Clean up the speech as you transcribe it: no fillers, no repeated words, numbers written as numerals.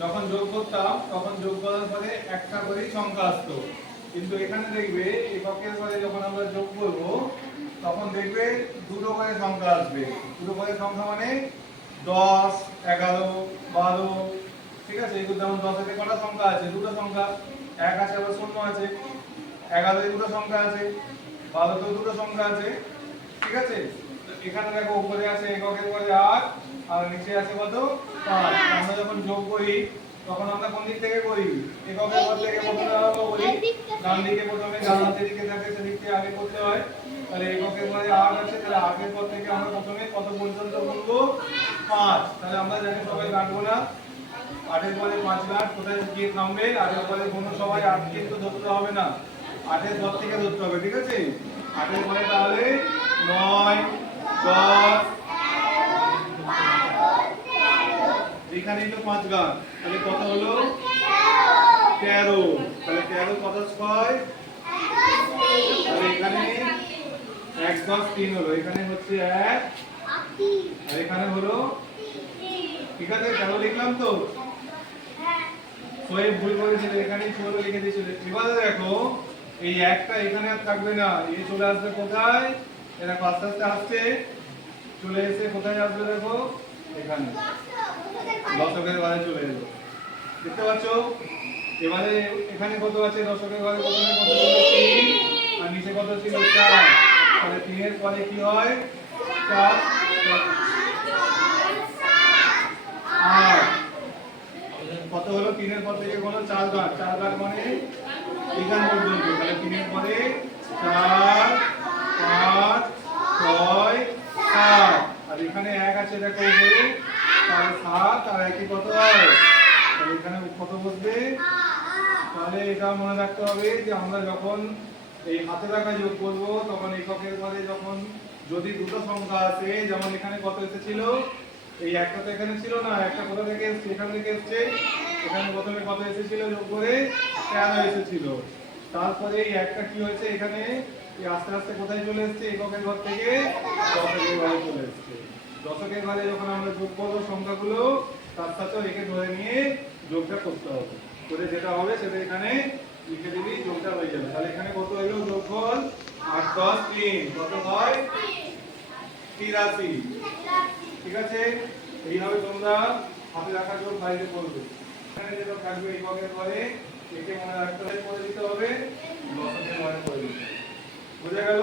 যখন যোগ করতাম তখন যোগ করার পরে একটা করেই সংখ্যা আসতো, কিন্তু এখানে দেখবে এককের পরে যখন আমরা যোগ করব তখন দেখবে দুটো করে সংখ্যা আসবে। দুটো করে সংখ্যা মানে 10, 11, 12, ঠিক আছে? এগুলো যেমন 10 এর কটা সংখ্যা আছে? দুটো সংখ্যা, এক আছে আবার শূন্য আছে। 11 এ দুটো সংখ্যা আছে, 12 তেও দুটো সংখ্যা আছে, ঠিক আছে? তো এখানে দেখো উপরে আছে এককের পরে 8 আর নিচে আছে কত? 5। আমরা যখন যোগ করি তখন আমরা কোন দিক থেকে করি? এককের পর থেকে প্রথমে আরম্ভ করি। ডান দিকে প্রথমে ডান হাতের দিকে থাকে সেদিক থেকে আগে করতে হয়। তাহলে এককের পরে 8 আছে, তাহলে 8 এর পর থেকে আমরা প্রথমে কত পর্যন্ত গুনবো? 5। তাহলে আমরা জানি সবাই কাটবো না। 8 এর পরে 5 গাঁট কোথায় গিয়ে থামবে? 8 এর পরে কোনো সবাই 8 কিন্তু ধরতে হবে না, 8 এর পর থেকে ধরতে হবে, ঠিক আছে? 8 এর পরে তাহলে 9, 10, এখানেই তো 5 গাঁট, তাহলে কত হলো? 13। তাহলে 13 কত ছয়? তাহলে এখানে 1, 10, 3 হলো। এখানে হচ্ছে 1 আর এখানে হলো, ঠিক আছে? 13 লিখলাম তো? সোহেব ভুল করেছিল, এখানেই 16 লিখে দিয়েছিল। এবারে দেখো এই একটা এখানে আর থাকবে না, এই চলে আসবে কোথায়? এটা আস্তে আস্তে আসছে, চলে এসে কোথায় আসবে দেখো? এখানে দশকের ঘরে চলে এলো, দেখতে পাচ্ছ? এবারে এখানে কত আছে? দশকের ঘরে প্রথমে কত ছিল? 3 আর নিচে কত ছিল? 4। তাহলে 3 এর পরে কি হয়? 4, 8। কত হলো? 3 এর পর থেকে হলো 4 গাঁট, 4 গাঁট মানে এখান পর্যন্ত। তাহলে 3 এর পরে 4, 5, 6, 7 আর এখানে 1 আছে দেখো উপরে, তাহলে 7 আর 1 কত হয়? তাহলে এখানে কত বসবে? তাহলে এটা মনে রাখতে হবে যে আমরা যখন এই হাতে রাখা যোগ করব তখন এককের পরে যখন যদি দুটো সংখ্যা আসে, যেমন এখানে কত এসেছিল? এই একটা তো এখানে ছিল না, একটা কোথা থেকে এসেছে? এখান থেকে এসেছে। এখানে প্রথমে কত এসেছিল যোগ করে? 13 এসেছিল। তারপরে এই একটা কি হয়েছে এখানে? এই আস্তে আস্তে কোথায় চলে এসেছে? এককের ঘর থেকে দশকের ঘরে চলে এসেছে। দশকের ঘরে যখন আমরা যোগ করবো সংখ্যাগুলো, তার সাথে একে ধরে নিয়ে যোগটা করতে হবে। করে যেটা হবে সেটা এখানে লিখে দিবি, যোগটা হয়ে যাবে। তাহলে এখানে কত হলো যোগফল? 8, 10, 3 কত হয়? 83। ঠিক আছে? এইভাবে তোমরা হাতে রাখা যোগ বাইরে করবে। এখানে যেটা থাকবে এককের ঘরে একে মনে রাখতে হবে, করে দিতে হবে, দশকের ঘরে করে দিতে হবে। বুঝা গেল?